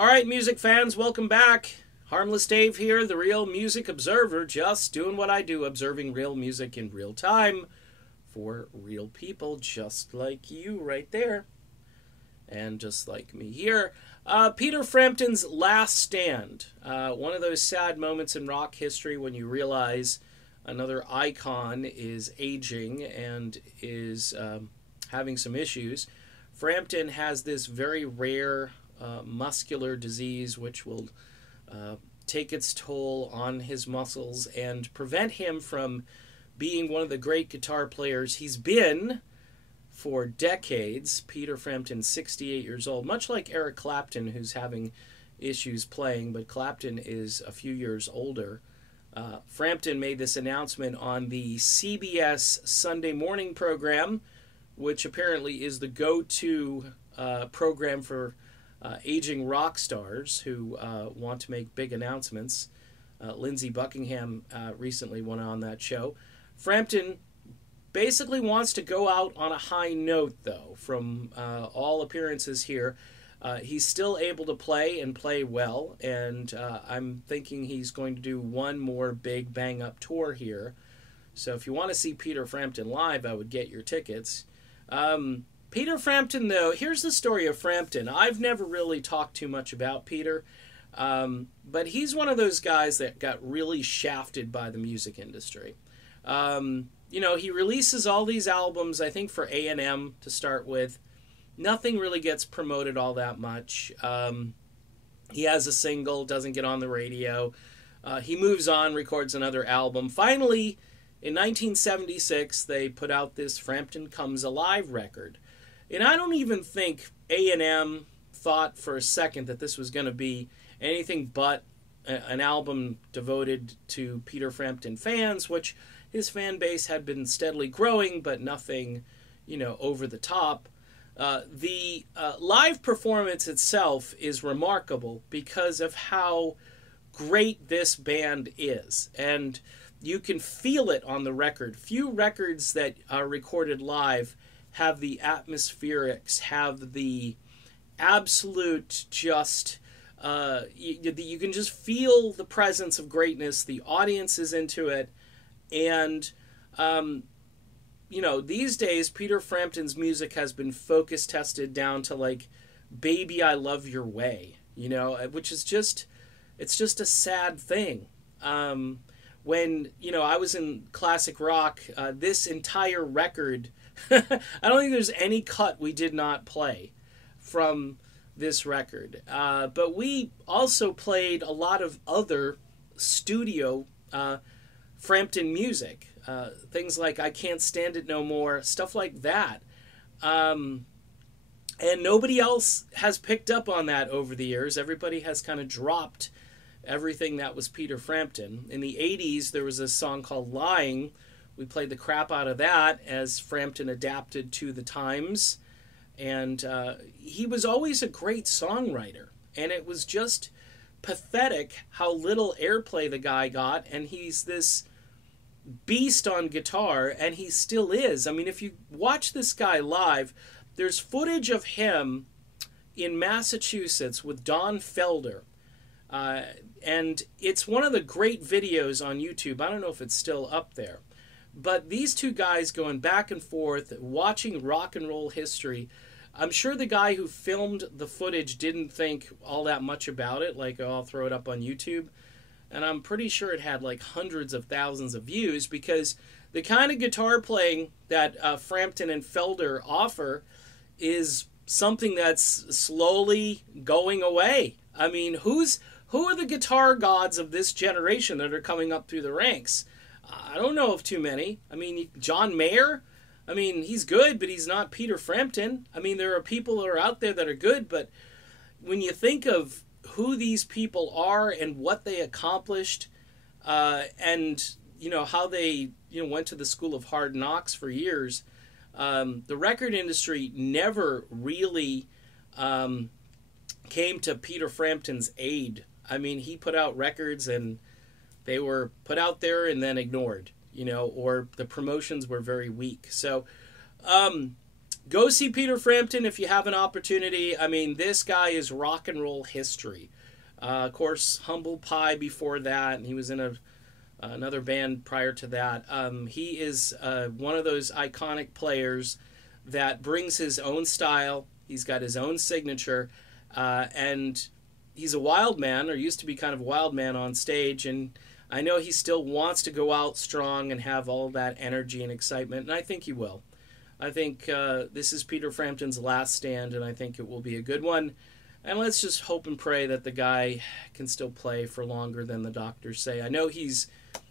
All right, music fans, welcome back. Harmless Dave here, the Real Music Observer, just doing what I do, observing real music in real time for real people just like you right there. And just like me here. Peter Frampton's Last Stand. One of those sad moments in rock history when you realize another icon is aging and is having some issues. Frampton has this very rare muscular disease which will take its toll on his muscles and prevent him from being one of the great guitar players he's been for decades. Peter Frampton, 68 years old, much like Eric Clapton, who's having issues playing, but Clapton is a few years older. Frampton made this announcement on the CBS Sunday morning program, which apparently is the go-to program for aging rock stars who want to make big announcements. Lindsey Buckingham recently went on that show. Frampton basically wants to go out on a high note, though. From all appearances here, he's still able to play and play well, and I'm thinking he's going to do one more big bang-up tour here. So if you want to see Peter Frampton live, I would get your tickets. Peter Frampton, though, here's the story of Frampton. I've never really talked too much about Peter, but he's one of those guys that got really shafted by the music industry. You know, he releases all these albums, I think, for A&M to start with. Nothing really gets promoted all that much. He has a single, doesn't get on the radio. He moves on, records another album. Finally, in 1976, they put out this Frampton Comes Alive record. And I don't even think A&M thought for a second that this was going to be anything but an album devoted to Peter Frampton fans, which his fan base had been steadily growing, but nothing, you know, over the top. The live performance itself is remarkable because of how great this band is. And you can feel it on the record. Few records that are recorded live have the atmospherics, have the absolute just... you can just feel the presence of greatness. The audience is into it. And, you know, these days, Peter Frampton's music has been focus tested down to, like, Baby, I Love Your Way, you know, which is just, it's just a sad thing. When, you know, I was in classic rock, this entire record, I don't think there's any cut we did not play from this record. But we also played a lot of other studio Frampton music, things like I Can't Stand It No More, stuff like that. And nobody else has picked up on that over the years. Everybody has kind of dropped everything that was Peter Frampton. In the 80s, there was a song called Lying. We played the crap out of that as Frampton adapted to the times. And he was always a great songwriter. And it was just pathetic how little airplay the guy got. And he's this beast on guitar, and he still is. I mean, if you watch this guy live, there's footage of him in Massachusetts with Don Felder. And it's one of the great videos on YouTube. I don't know if it's still up there. But these two guys going back and forth, watching rock and roll history. I'm sure the guy who filmed the footage didn't think all that much about it, like, oh, I'll throw it up on YouTube. And I'm pretty sure it had like hundreds of thousands of views because the kind of guitar playing that Frampton and Felder offer is something that's slowly going away. I mean, who are the guitar gods of this generation that are coming up through the ranks? I don't know of too many. I mean, John Mayer, I mean, he's good, but he's not Peter Frampton. I mean, there are people that are out there that are good, but when you think of who these people are and what they accomplished, and, you know, how they, you know, went to the school of hard knocks for years, the record industry never really came to Peter Frampton's aid. I mean, he put out records and they were put out there and then ignored, you know, or the promotions were very weak. So Go see Peter Frampton if you have an opportunity. I mean, this guy is rock and roll history. Of course, Humble Pie before that, and he was in another band prior to that. He is one of those iconic players that brings his own style. He's got his own signature, and he's a wild man, or used to be kind of a wild man on stage, and I know he still wants to go out strong and have all that energy and excitement, and I think he will. I think this is Peter Frampton's last stand, and I think it will be a good one. And let's just hope and pray that the guy can still play for longer than the doctors say. I know he's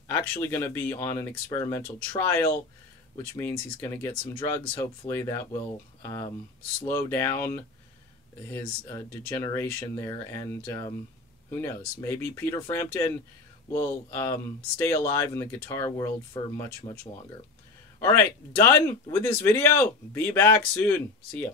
actually going to be on an experimental trial, which means he's going to get some drugs, hopefully, that will slow down his degeneration there. And who knows? Maybe Peter Frampton will stay alive in the guitar world for much, much longer. All right, done with this video. Be back soon. See ya.